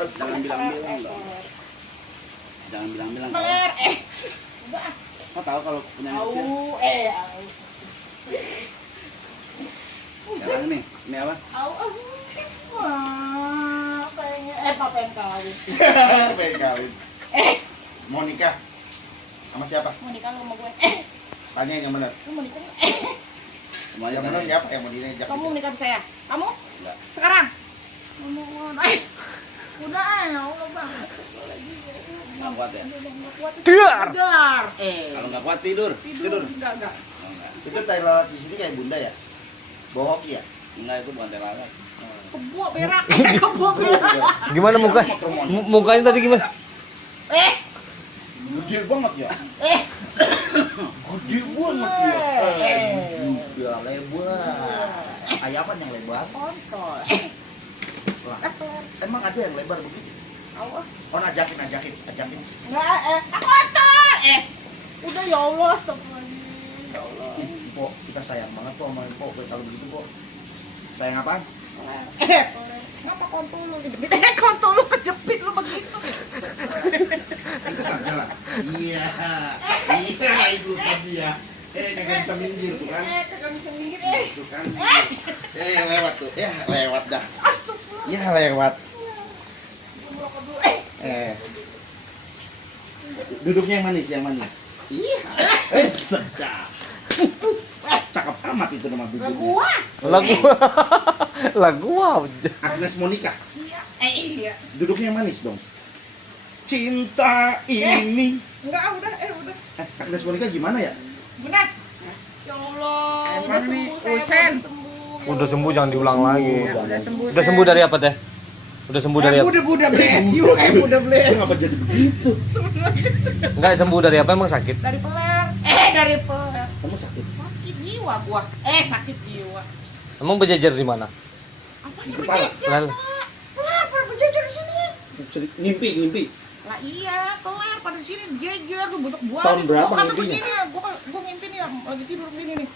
Jangan bilang-bilang dong. Jangan bilang-bilang. Peler, udah. Kau tahu kalau punya anak kecil? Sekarang ini apa? Wah, pengen kawin. Pengen kawin. Mau nikah? Sama siapa? Mau nikah lu sama gue. Tanya yang benar. Lu mau nikah? Semuanya Yang benar tanya. siapa yang mau diajak? Kamu mau nikah sama saya? Kamu? Enggak. Sekarang? Udah, ya Allah bang. Nggak kuat ya? Nggak kuat. Dar. Dar. Kalau nggak kuat tidur. Tidur. Enggak. Oh, enggak. Itu Taylor di sini kayak bunda ya? Bawa hoki ya? Enggak, itu bukan telaga. Kebo berak. Kebo berak. Gimana muka? Mukanya tadi gimana? Gede banget ya? Gede banget ya? Juga lebar. Ayapan yang lebar? Kontol. Lah, emang ada yang lebar begitu? Allah. Oh, ajakin. Enggak, kontol. Udah ya Allah, astagfirullahaladzim. Ya Allah. Po, kita sayang banget po sama Po. Kalau begitu po, sayang apaan? Kenapa kontol lu? Kontol lu kejepit lu begitu. Itu kan jalan. Iya, itu tadi ya. Nggak bisa minggir tuh kan? Kagak bisa minggir. Tuh kan? Lewat tuh. Ya, lewat dah. Astagfirullah. Ya, lewat. Merokok dulu. Duduknya yang manis. Iya. Sedap. Cakep amat itu nama duduknya. Gua. Lagu wow. Agnes Monica. Iya. Iya. Duduknya yang manis dong. Cinta ini. Enggak, udah. Agnes Monica gimana ya? Benar. Ya Allah. Emang nih, Usen. Udah sembuh jangan diulang lagi. Udah sembuh. Udah sembuh dari apa teh? Udah sembuh dari apa? Buddha bless you. Buddha bless. Kenapa jadi begitu? Enggak sembuh dari apa emang sakit? Dari peler. Dari peler. Kamu sakit? Sakit jiwa gua. Sakit jiwa. Emang berjajar di mana? Apanya Di kepala. berjajar? Peler berjajar di sini. Ngimpi. Lah iya, kelar pada di sini jejer tuh bentuk buah. Tahun berapa Kata ngimpinya? begini ya, gua ngimpi nih lagi tidur begini nih.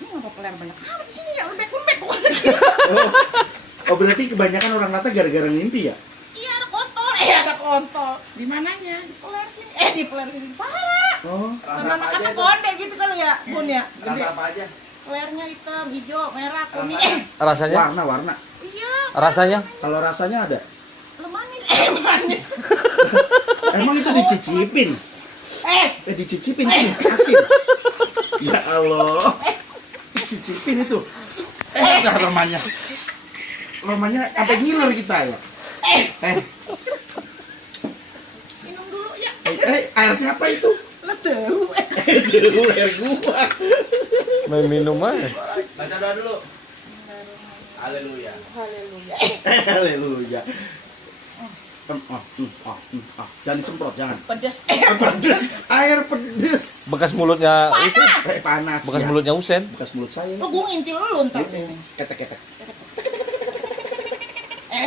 Ini ngapa kelar banyak amat di sini ya? Lembek gua. Oh, berarti kebanyakan orang Nata gara-gara ngimpi ya? Iya ada kontol, ada kontol. Di mananya? Di peler sini. Di peler sini. Parah. Oh. Karena kata konde gitu kali ya, Bun ya. Gede. Rasa apa aja? Pelernya hitam, hijau, merah, kuning. Rasanya? Warna. Iya, Rasanya? Kalau rasanya ada. manis. Manis. Emang itu dicicipin? Dicicipin sih, asin. Ya Allah. Dicicipin itu. Dah romanya. Romanya sampai ngiler kita ya. Minum dulu ya. Air siapa itu? Leteru. Aduh, air gua. Main minum aja. Baca doa dulu. Haleluya. Haleluya. Haleluya. Jangan disemprot, jangan. Pedas. Pedes, air pedes. Bekas mulutnya Usen. Panas. Bekas ya. mulutnya Usen. Bekas mulut saya. Lo gue ngintil lu ntar. Ketek.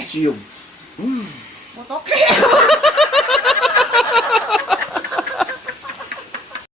Cium. Botoke.